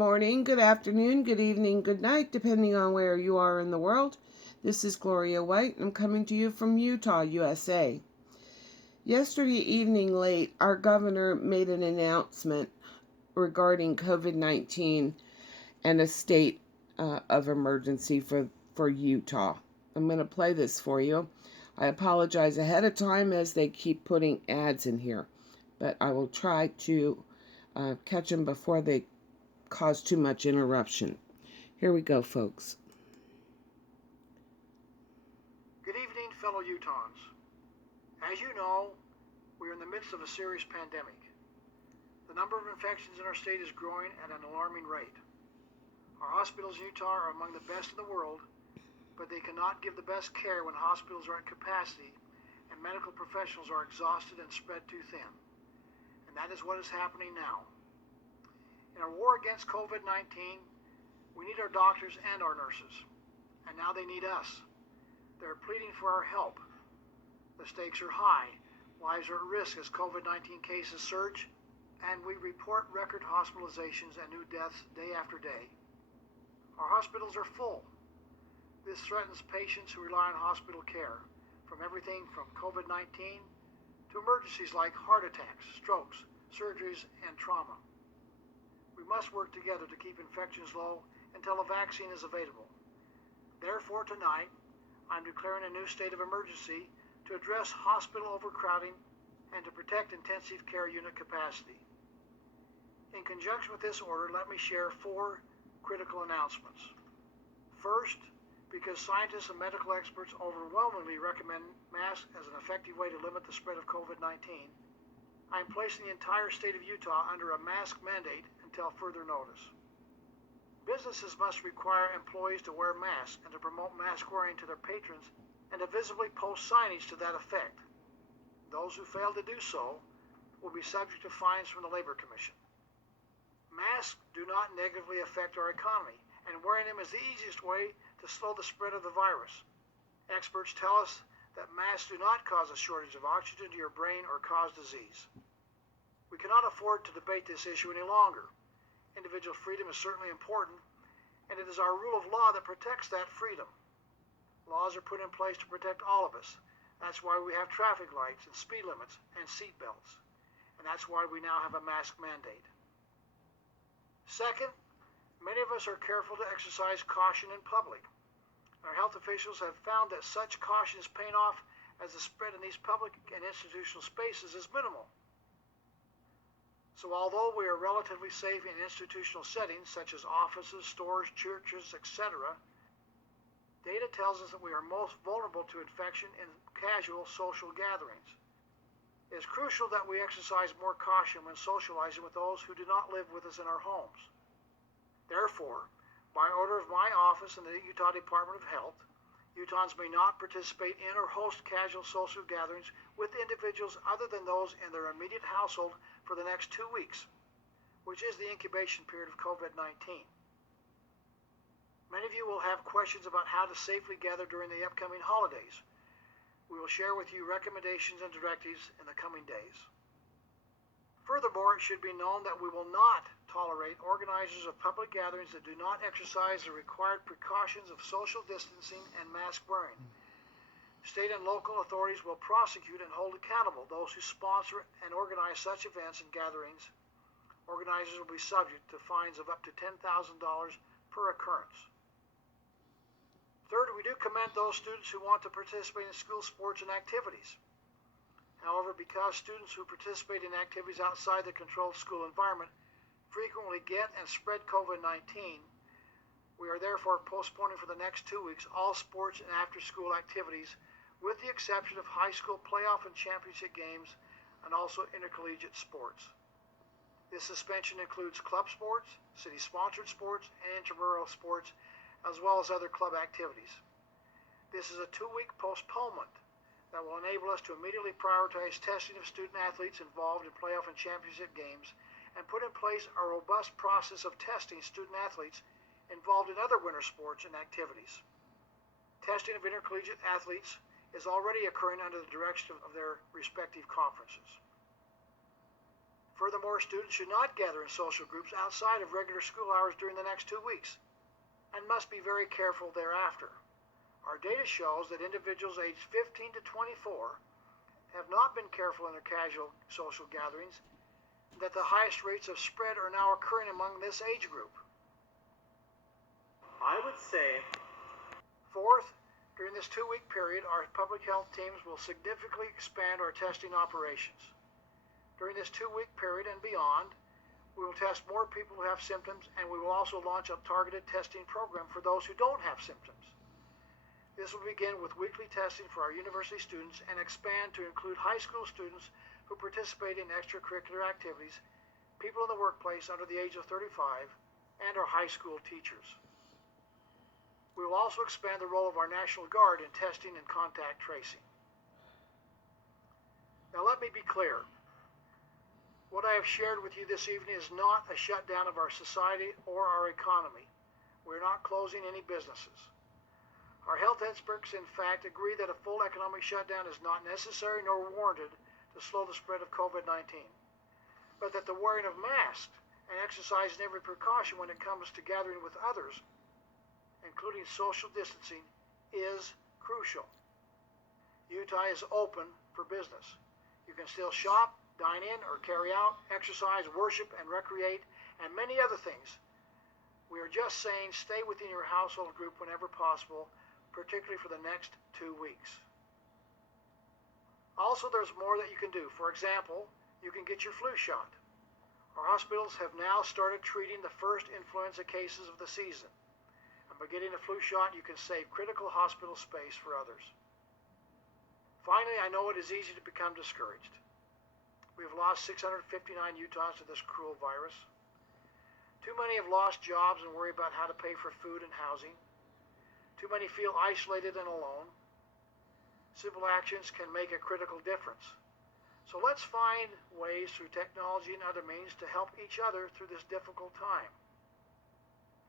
morning, good afternoon, good evening, good night, depending on where you are in the world. This is Gloria White, and I'm coming to you from Utah, USA. Yesterday evening late, our governor made an announcement regarding COVID-19 and a state of emergency for Utah. I'm going to play this for you. I apologize ahead of time as they keep putting ads in here, but I will try to catch them before they cause too much interruption. Here we go, folks. Good evening, fellow Utahns. As you know, we are in the midst of a serious pandemic. The number of infections in our state is growing at an alarming rate. Our hospitals in Utah are among the best in the world, but they cannot give the best care when hospitals are at capacity and medical professionals are exhausted and spread too thin. And that is what is happening now. In our war against COVID-19, we need our doctors and our nurses, and now they need us. They're pleading for our help. The stakes are high, lives are at risk as COVID-19 cases surge, and we report record hospitalizations and new deaths day after day. Our hospitals are full. This threatens patients who rely on hospital care, from everything from COVID-19 to emergencies like heart attacks, strokes, surgeries, and trauma. We must work together to keep infections low until a vaccine is available. Therefore, tonight, I'm declaring a new state of emergency to address hospital overcrowding and to protect intensive care unit capacity. In conjunction with this order, let me share 4 critical announcements. First, because scientists and medical experts overwhelmingly recommend masks as an effective way to limit the spread of COVID-19, I am placing the entire state of Utah under a mask mandate until further notice. Businesses must require employees to wear masks and to promote mask wearing to their patrons and to visibly post signage to that effect. Those who fail to do so will be subject to fines from the Labor Commission. Masks do not negatively affect our economy, and wearing them is the easiest way to slow the spread of the virus. Experts tell us that masks do not cause a shortage of oxygen to your brain or cause disease. We cannot afford to debate this issue any longer. Individual freedom is certainly important, and it is our rule of law that protects that freedom. Laws are put in place to protect all of us. That's why we have traffic lights and speed limits and seat belts. And that's why we now have a mask mandate. Second, many of us are careful to exercise caution in public. Our health officials have found that such caution is paying off as the spread in these public and institutional spaces is minimal. So although we are relatively safe in institutional settings such as offices, stores, churches, etc., data tells us that we are most vulnerable to infection in casual social gatherings. It is crucial that we exercise more caution when socializing with those who do not live with us in our homes. Therefore, by order of my office and the Utah Department of Health, Utahns may not participate in or host casual social gatherings with individuals other than those in their immediate household for the next 2 weeks, which is the incubation period of COVID-19. Many of you will have questions about how to safely gather during the upcoming holidays. We will share with you recommendations and directives in the coming days. Furthermore, it should be known that we will not tolerate organizers of public gatherings that do not exercise the required precautions of social distancing and mask wearing. State and local authorities will prosecute and hold accountable those who sponsor and organize such events and gatherings. Organizers will be subject to fines of up to $10,000 per occurrence. Third, we do commend those students who want to participate in school sports and activities. However, because students who participate in activities outside the controlled school environment frequently get and spread COVID-19, we are therefore postponing for the next 2 weeks all sports and after-school activities, with the exception of high school playoff and championship games and also intercollegiate sports. This suspension includes club sports, city-sponsored sports, and intramural sports, as well as other club activities. This is a 2-week postponement that will enable us to immediately prioritize testing of student athletes involved in playoff and championship games and put in place a robust process of testing student athletes involved in other winter sports and activities. Testing of intercollegiate athletes is already occurring under the direction of their respective conferences. Furthermore, students should not gather in social groups outside of regular school hours during the next 2 weeks and must be very careful thereafter. Our data shows that individuals aged 15 to 24 have not been careful in their casual social gatherings, and that the highest rates of spread are now occurring among this age group. I would say, Fourth, during this 2-week period, our public health teams will significantly expand our testing operations. During this 2-week period and beyond, we will test more people who have symptoms, and we will also launch a targeted testing program for those who don't have symptoms. This will begin with weekly testing for our university students and expand to include high school students who participate in extracurricular activities, people in the workplace under the age of 35, and our high school teachers. We will also expand the role of our National Guard in testing and contact tracing. Now let me be clear. What I have shared with you this evening is not a shutdown of our society or our economy. We're not closing any businesses. Our health experts, in fact, agree that a full economic shutdown is not necessary nor warranted to slow the spread of COVID-19, but that the wearing of masks and exercising every precaution when it comes to gathering with others, including social distancing, is crucial. Utah is open for business. You can still shop, dine in or carry out, exercise, worship, and recreate, and many other things. We are just saying stay within your household group whenever possible, particularly for the next 2 weeks. Also, there's more that you can do. For example, you can get your flu shot. Our hospitals have now started treating the first influenza cases of the season. And by getting a flu shot, you can save critical hospital space for others. Finally, I know it is easy to become discouraged. We have lost 659 Utahns to this cruel virus. Too many have lost jobs and worry about how to pay for food and housing. Too many feel isolated and alone. Simple actions can make a critical difference. So let's find ways through technology and other means to help each other through this difficult time.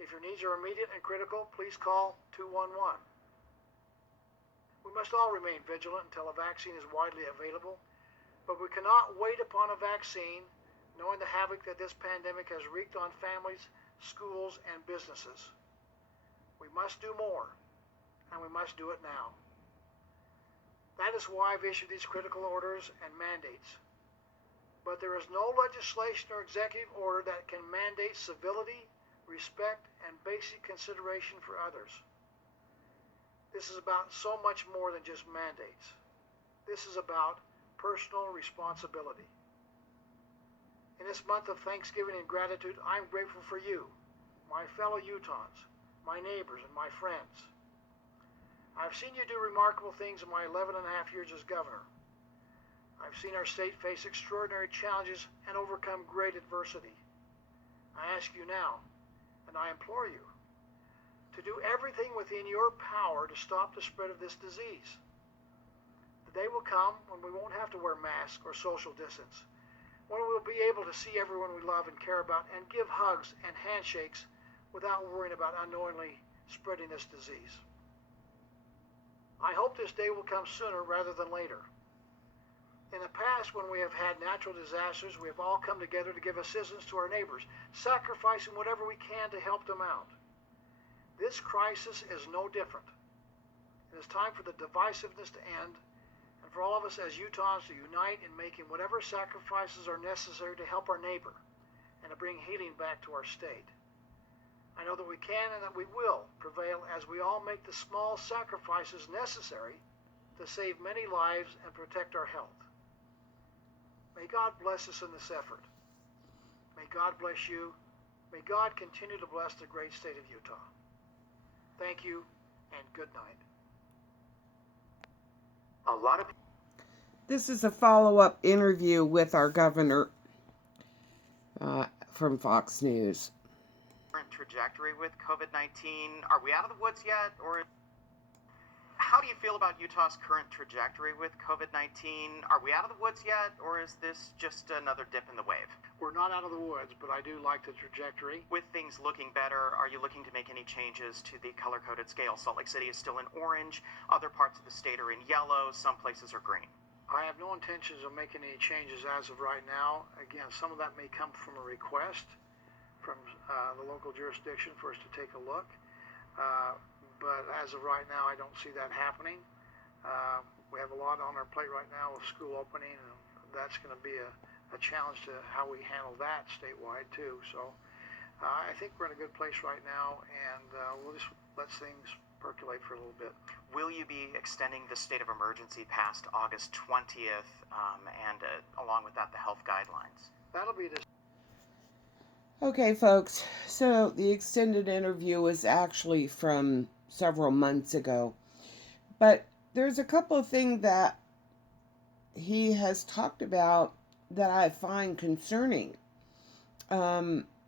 If your needs are immediate and critical, please call 211. We must all remain vigilant until a vaccine is widely available. But we cannot wait upon a vaccine, knowing the havoc that this pandemic has wreaked on families, schools, and businesses. We must do more, and we must do it now. That is why I've issued these critical orders and mandates. But there is no legislation or executive order that can mandate civility, respect, and basic consideration for others. This is about so much more than just mandates. This is about personal responsibility. In this month of Thanksgiving and gratitude, I'm grateful for you, my fellow Utahns, my neighbors, and my friends. I've seen you do remarkable things in my 11 and a half years as governor. I've seen our state face extraordinary challenges and overcome great adversity. I ask you now, and I implore you, to do everything within your power to stop the spread of this disease. The day will come when we won't have to wear masks or social distance, when we will be able to see everyone we love and care about and give hugs and handshakes without worrying about unknowingly spreading this disease. I hope this day will come sooner rather than later. In the past, when we have had natural disasters, we have all come together to give assistance to our neighbors, sacrificing whatever we can to help them out. This crisis is no different. It is time for the divisiveness to end, and for all of us as Utahns to unite in making whatever sacrifices are necessary to help our neighbor and to bring healing back to our state. I know that we can and that we will prevail as we all make the small sacrifices necessary to save many lives and protect our health. May God bless us in this effort. May God bless you. May God continue to bless the great state of Utah. Thank you, and good night. a lot of This is a follow-up interview with our governor from Fox News. current trajectory with COVID-19. Are we out of the woods yet, or how do you feel about Utah's current trajectory with COVID-19? Are we out of the woods yet, or is this just another dip in the wave? We're not out of the woods, but I do like the trajectory. With things looking better, are you looking to make any changes to the color-coded scale? Salt Lake City is still in orange, other parts of the state are in yellow, some places are green. I have no intentions of making any changes as of right now. Again, some of that may come from a request from the local jurisdiction for us to take a look. But as of right now, I don't see that happening. We have a lot on our plate right now with school opening, and that's going to be a challenge to how we handle that statewide too. So I think we're in a good place right now, and we'll just let things percolate for a little bit. Will you be extending the state of emergency past August 20th, and along with that, the health guidelines? That'll be this. Okay, folks, so the extended interview was actually from several months ago, but there's a couple of things that he has talked about that I find concerning.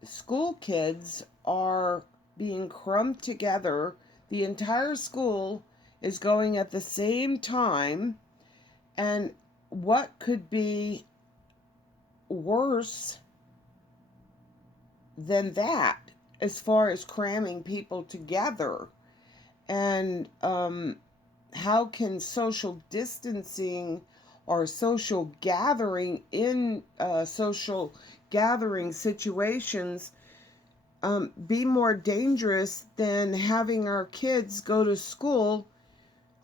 School kids are being crumped together. The entire school is going at the same time, and what could be worse than that as far as cramming people together? And how can social distancing or social gathering in social gathering situations be more dangerous than having our kids go to school,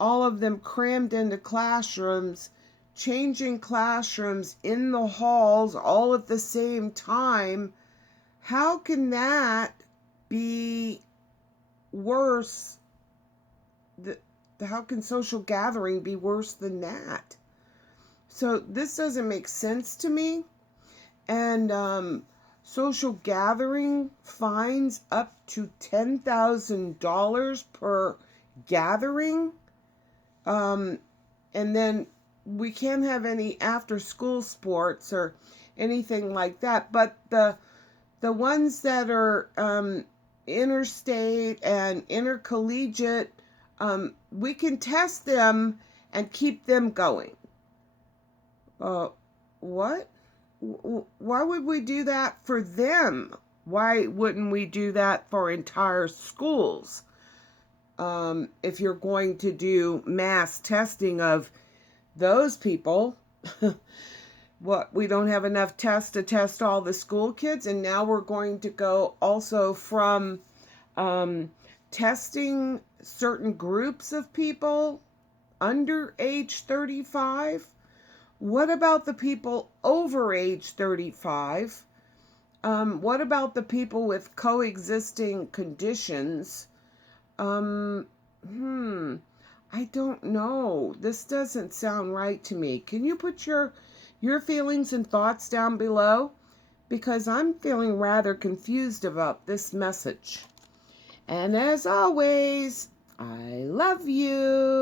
all of them crammed into classrooms, changing classrooms in the halls all at the same time? How can that be worse? How can social gathering be worse than that? So this doesn't make sense to me. And social gathering fines up to $10,000 per gathering. And then we can't have any after school sports or anything like that. But the ones that are interstate and intercollegiate, we can test them and keep them going. What? Why would we do that for them? Why wouldn't we do that for entire schools? If you're going to do mass testing of those people, what, we don't have enough tests to test all the school kids, and now we're going to go also from testing certain groups of people under age 35. What about the people over age 35? What about the people with coexisting conditions? I don't know. This doesn't sound right to me. Can you put your feelings and thoughts down below? Because I'm feeling rather confused about this message. And as always, I love you.